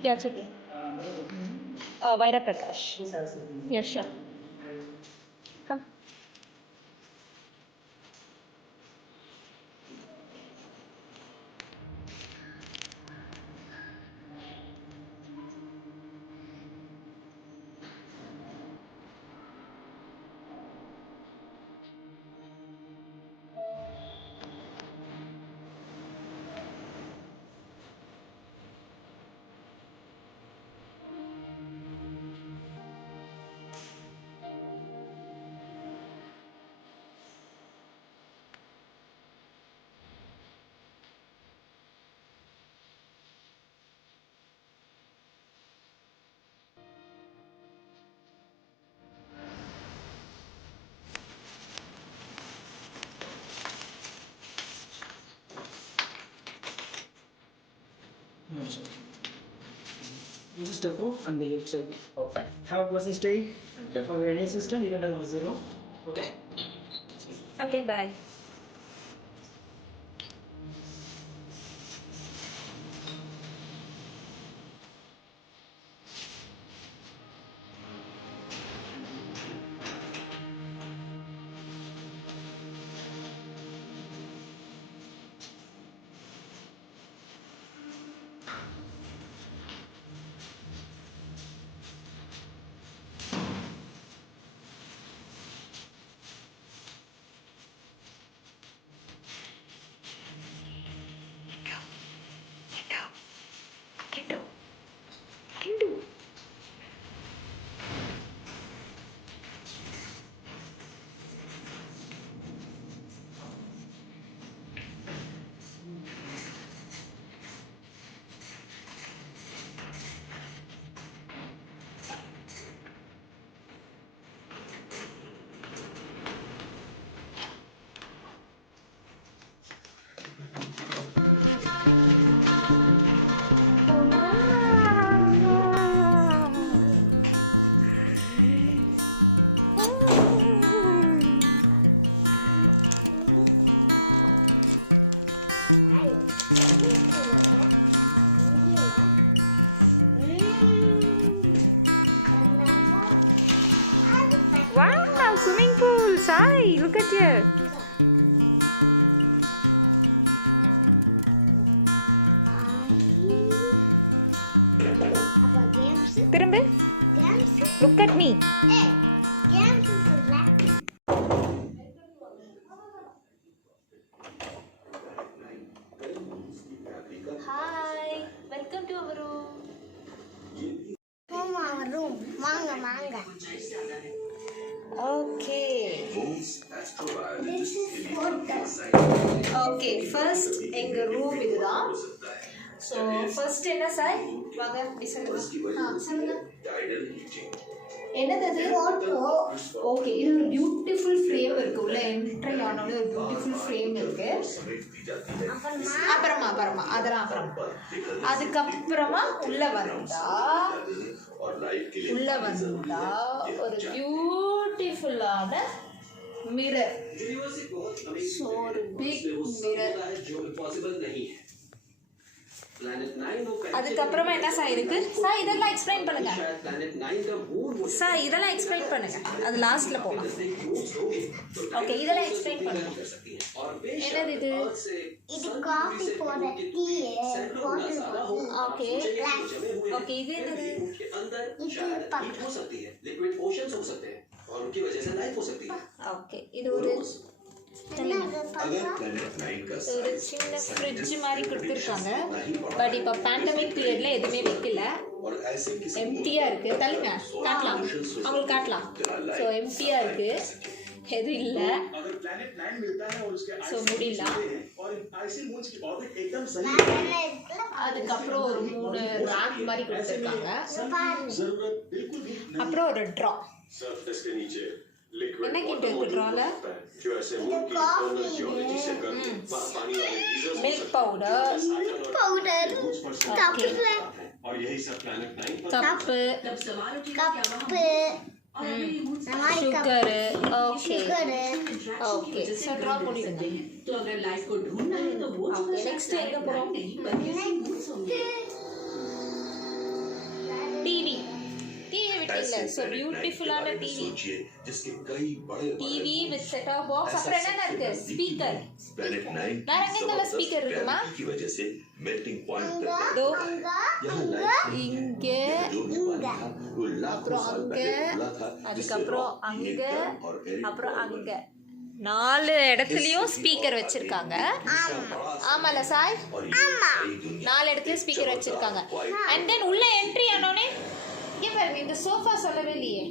Yeah, it's okay. Vaira Prakash. Yeah, sure. Come. You just go and the check. Have a pleasant day. For your any system, you can do 0. Okay. Okay, bye. Wow, swimming pool. Sai, look at you. திரும்ப. Look at me. Hi, welcome to our room. Manga. Okay. This is photo. Okay, first எங்க room இதுதான். So first என்ன sir வாங்க இப்படி சொல்லுங்க. சொல்லுங்க என்னது அது Photo. ஓகே இது ஒரு பியூட்டிஃபுல் ஃப்ரேம் இருக்கு உள்ள என்ட்ரி ஆனோட ஒரு பியூட்டிஃபுல் ஃப்ரேம் இருக்கு அப்புறமா அதெல்லாம் அப்புறமா அதுக்கப்புறமா உள்ள வந்தா ஒரு பியூட்டிஃபுல்லான மிரர் ஸோ ஒரு பிக் மிரர் அதுக்கப்புறமா என்ன சார் இருக்கு சார் இதெல்லாம் எக்ஸ்பிளைன் பண்ணுங்க சார் இதெல்லாம் எக்ஸ்பிளைன் பண்ணுங்க அது லாஸ்ட்ல போகலாம் ஓகே இதெல்லாம் எக்ஸ்பிளைன் பண்ணுங்க என்னது இது காஃபி போட டீ பாட்டில் ஓகே ஓகே இது என்னது இது பக்கம் ஓகே இது ஒரு ஒரு சின்ன ஃப்ரிட்ஜ் மாதிரி கொடுத்துருக்காங்க பட் இப்போ பேண்டமிக் பீரியட்ல எதுவுமே வைக்கல எம்டியா இருக்கு தள்ளுங்க காட்டலாம் அவங்களுக்கு காட்டலாம் ஸோ எம்டியா இருக்கு எதுவும் இல்லை ஸோ முடியல அதுக்கப்புறம் ஒரு 3 ரேக் மாதிரி கொடுத்துருக்காங்க அப்புறம் ஒரு ட்ரா என்ன கிட்ட இருக்கு ட்ரால milk powder cup sugar okay so draw பண்ணிடுங்க ஓகே நெக்ஸ்ட் எங்கே போகிறோம் இல்லை ஸோ பியூட்டிஃபுல்லான TV TV with set off box அப்புறம் என்னென்ன இருக்கு ஸ்பீக்கர் வேற எங்கெங்கெல்லாம் ஸ்பீக்கர் இருக்குமா இதோ இங்கே அப்புறம் அங்கே அதுக்கப்புறம் அங்கே அப்புறம் அங்கே 4 இடத்துலயும் ஸ்பீக்கர் வச்சிருக்காங்க ஆமால சாய் 4 இடத்துலயும் ஸ்பீக்கர் வச்சிருக்காங்க அண்ட் தென் உள்ள என்ட்ரி ஆனோனே இங்க பாருங்க இந்த சோஃபா சொல்லவே இல்லையே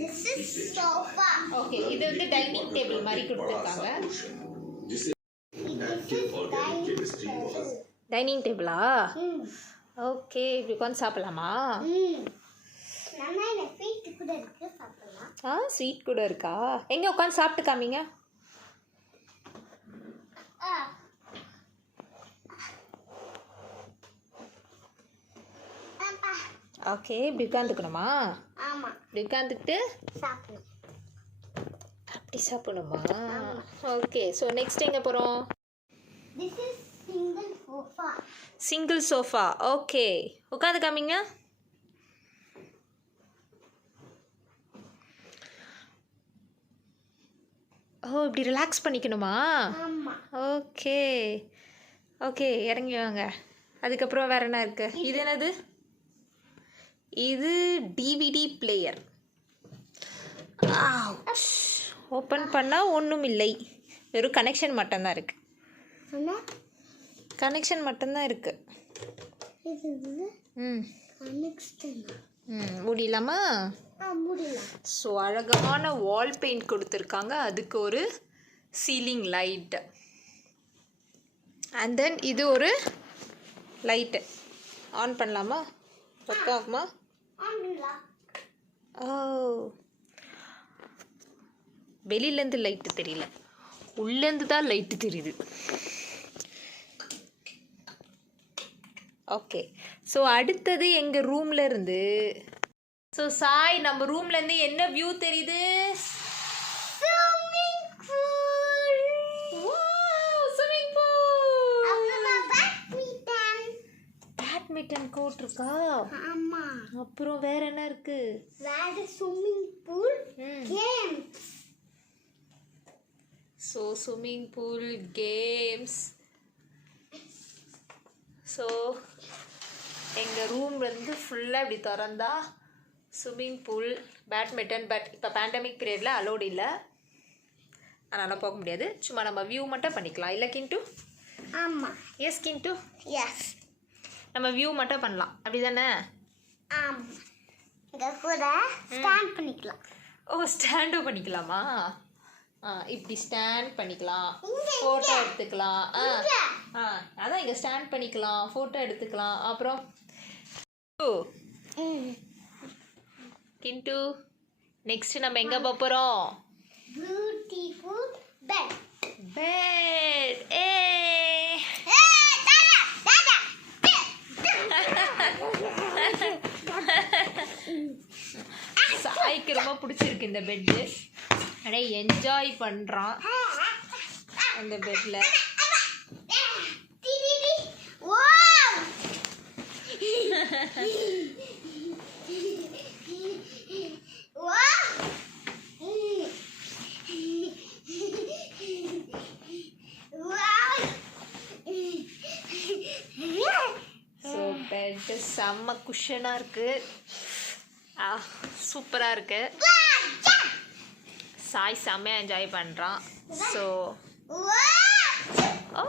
This is sofa. ஓகே இது வந்து டைனிங் டேபிள் மாதிரி கொடுத்துருக்காங்க டைனிங் டேபிளா ஓகே இப்படி உட்காந்து சாப்பிடலாமா நம்ம இந்த ஃபீட் கூட இருக்கு சாப்பிடலாம். ஸ்வீட் கூட இருக்கா எங்க உட்காந்து சாப்பிட்டு காமிங்க அப்பா ஓகே இப்படி உட்காந்துக்கணுமா ஆமா இப்படி உட்காந்துக்கிட்டு சாப்பிடலாம். அப்படி சாப்பிடணுமா ஓகே ஸோ நெக்ஸ்ட் எங்கே போகிறோம் This is single sofa. Single sofa okay உட்காந்து காமிங்க ஓ இப்படி ரிலாக்ஸ் பண்ணிக்கணுமா ஆமா ஓகே ஓகே இறங்கி வாங்க அதுக்கப்புறம் வேறு என்ன இருக்குது இது என்னது இது டிவிடி பிளேயர் ஓப்பன் பண்ணால் ஒன்றும் இல்லை வெறும் கனெக்ஷன் மட்டும்தான் இருக்குது அண்ணா கனெக்ஷன் மட்டும்தான் இருக்குது இது ம் கனெக்ஷன் முடியலாமா முடியல. ஸோ அழகான வால் பெயிண்ட் கொடுத்துருக்காங்க அதுக்கு ஒரு சீலிங் லைட் அண்ட் தென் இது ஒரு லைட்டு ஆன் பண்ணலாமா ஒர்க் ஆகுமா ஆன்ல ஓ வெளியிலேருந்து லைட்டு தெரியல உள்ளேருந்து தான் லைட்டு தெரியுது ஓகே ஸோ அடுத்தது எங்கள் ரூமில் இருந்து ஸோ சாய் நம்ம ரூம்லேருந்து என்ன வியூ தெரியுது ஸ்விம்மிங் பூல். ஸ்விம்மிங் பூல் அப்புறமா பேட்மிண்டன். பேட்மிண்டன் கோர்ட் இருக்கா ஆமா அப்புறம் வேற என்ன இருக்கு வேற swimming pool game. So swimming pool games so எங்கள் ரூம் வந்து ஃபுல்லாக இப்படி திறந்தா ஸ்விம்மிங் பூல் பேட்மிண்டன் பட் இப்போ பேண்டமிக் பீரியடில் அலோடு இல்லை அதனால் போக முடியாது சும்மா நம்ம வியூ மட்டும் பண்ணிக்கலாம் இல்லை கிண்டு ஆமா எஸ் கிண்டு எஸ் நம்ம வியூ மட்டும் பண்ணலாம் அப்படி தானே ஆமா இங்க கூட ஸ்டாண்ட் பண்ணிக்கலாம். ஓ ஸ்டாண்டும் பண்ணிக்கலாமா இப்படி ஸ்டாண்ட் பண்ணிக்கலாம் இங்க, ஃபோட்டோ எடுத்துக்கலாம் இங்க. அதான் இங்கே ஸ்டாண்ட் பண்ணிக்கலாம் ஃபோட்டோ எடுத்துக்கலாம் அப்புறம் கிண்டு நெக்ஸ்ட் நம்ம எங்கே போக போகிறோம் பியூட்டிஃபுல் பெட். பெட் ஏ சாய்க்கு ரொம்ப பிடிச்சிருக்கு இந்த பெட்டு அடே என்ஜாய் பண்ணுறான் அந்த பெட்டில் ஸோ பெட்டு செம்ம குஷனாக இருக்குது சூப்பராக இருக்குது சாய் செம்மையாக என்ஜாய் பண்ணுறான் ஸோ ஓ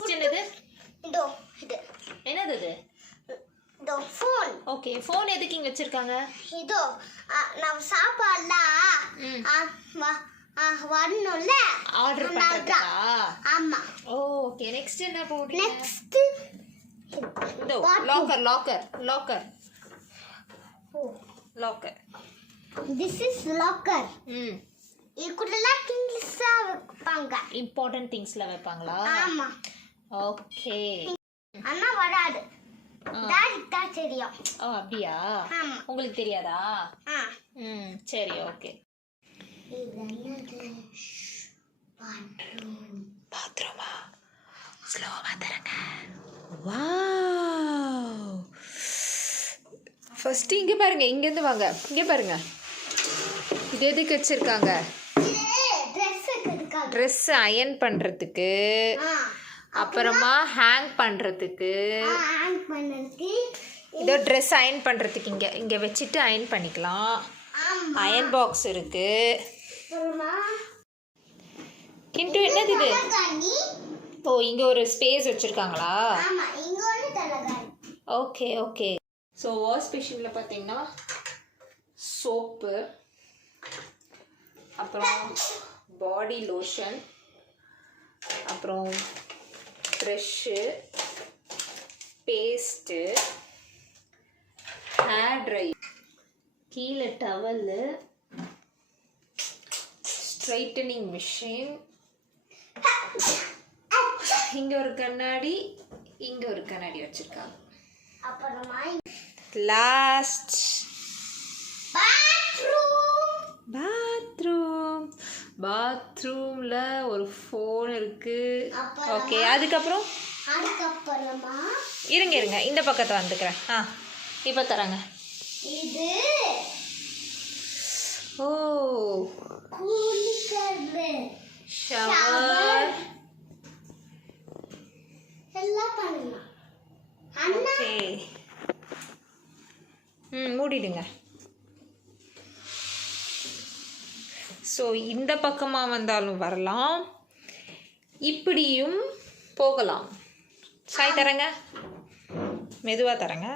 என்னது என்னது இது ஃபோன். ஓகே ஃபோன் எதுக்கு இங்கே வச்சுருக்காங்க இதோ நம்ம சாப்பாடுலாம் வரணும்ல ஆர்டர் பண்ணுறதுக்கா ஆமா. ஓகே நெக்ஸ்ட் என்ன போடுறீங்க நெக்ஸ்ட் இதோ locker locker locker locker this is locker. ம் இதுக்குள்ளலாம் திங்ஸா வைப்பாங்க. இம்பார்ட்டன்ட் திங்ஸ்லாம் வைப்பாங்களா ஆமா ஓகே ஆனா வராது. டாடிக்கு தான் தெரியும். ஓ அப்படியா ஆமா. உங்களுக்கு தெரியாதா ஆ ம் சரி ஓகே இது என்னது பாத்ரூம். பாத்ரூமா ஸ்லோவாக தரங்க வாவ் ஃபஸ்ட்டு இங்கே பாருங்கள், இங்கேருந்து வாங்க, இங்கே பாருங்கள். இது எதுக்கு வச்சுருக்காங்க? ட்ரெஸ் அயன் பண்ணுறதுக்கு, அப்புறமா ஹேங் பண்ணுறதுக்கு. இதோ ட்ரெஸ் அயன் பண்ணுறதுக்கு இங்கே இங்கே வச்சுட்டு அயன் பண்ணிக்கலாம். அயன் பாக்ஸ் இருக்குது. கிண்டு என்னது இது? ஓ, இங்கே ஒரு ஸ்பேஸ் வச்சுருக்காங்களா? Okay okay. ஸோ வாஷ் மிஷினில் பார்த்தீங்கன்னா சோப்பு, அப்புறம் பாடி லோஷன், அப்புறம் ப்ரெஷ்ஷு, பேஸ்ட்டு, ஹேர் ட்ரை, கீழே டவலு, ஸ்ட்ரைட்டனிங் மிஷின், இங்கே ஒரு கண்ணாடி, இங்கே ஒரு கண்ணாடி வச்சுருக்காங்க. Last bathroom. பாத்ரூமில் ஒரு ஃபோன் இருக்குது. ஓகே, அதுக்கப்புறம் இருங்க இருங்க, இந்த பக்கத்தை வந்துக்கிறேன். இப்போ தராங்க. இது ஓ, ஷவர். எல்லாம் பண்ணலாம். ஓகே, மூடிடுங்க. ஸோ இந்த பக்கமாக வந்தாலும் வரலாம், இப்படியும் போகலாம். சாய் தரங்க, மெதுவாக தரங்க.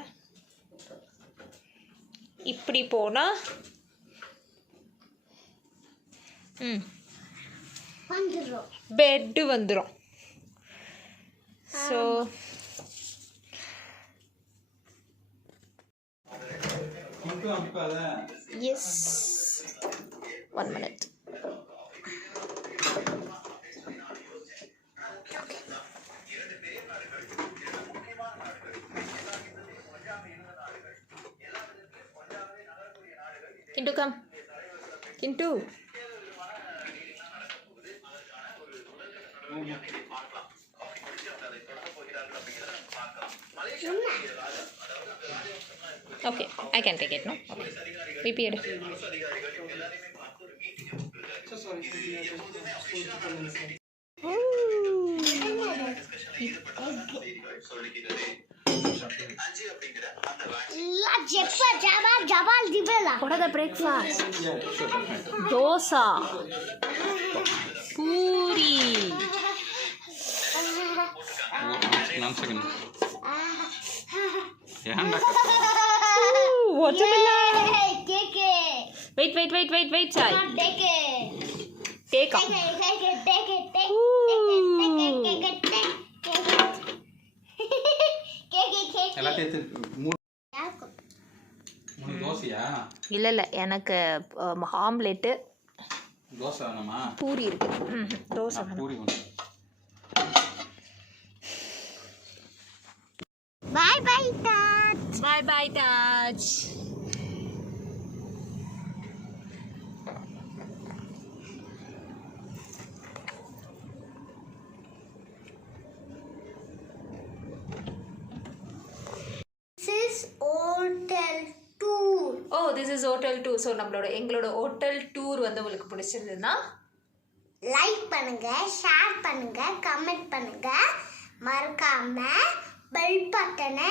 இப்படி போனால் பெட்டு வந்துடும். So yes, 1 minute. Kintu, come. Kintu. Okay, I can take it, no? Okay. Repeat. What are the breakfast? Dosa, puri. Watermelon. Wait, Sai. Take off. இல்ல எனக்கு ஆம்லெட்டு, தோசை வேணுமா? பூரி இருக்கு. தோசை பூரி வேணும். Bye bye Taj. Bye Taj. This is hotel tour. Oh, this is hotel tour. So எங்களோட hotel tour வந்து உங்களுக்கு பிடிச்சிருந்ததுன்னா like பண்ணுங்க, ஷேர் பண்ணுங்க, கமெண்ட் பண்ணுங்க, மறக்காம பெல் பட்டனை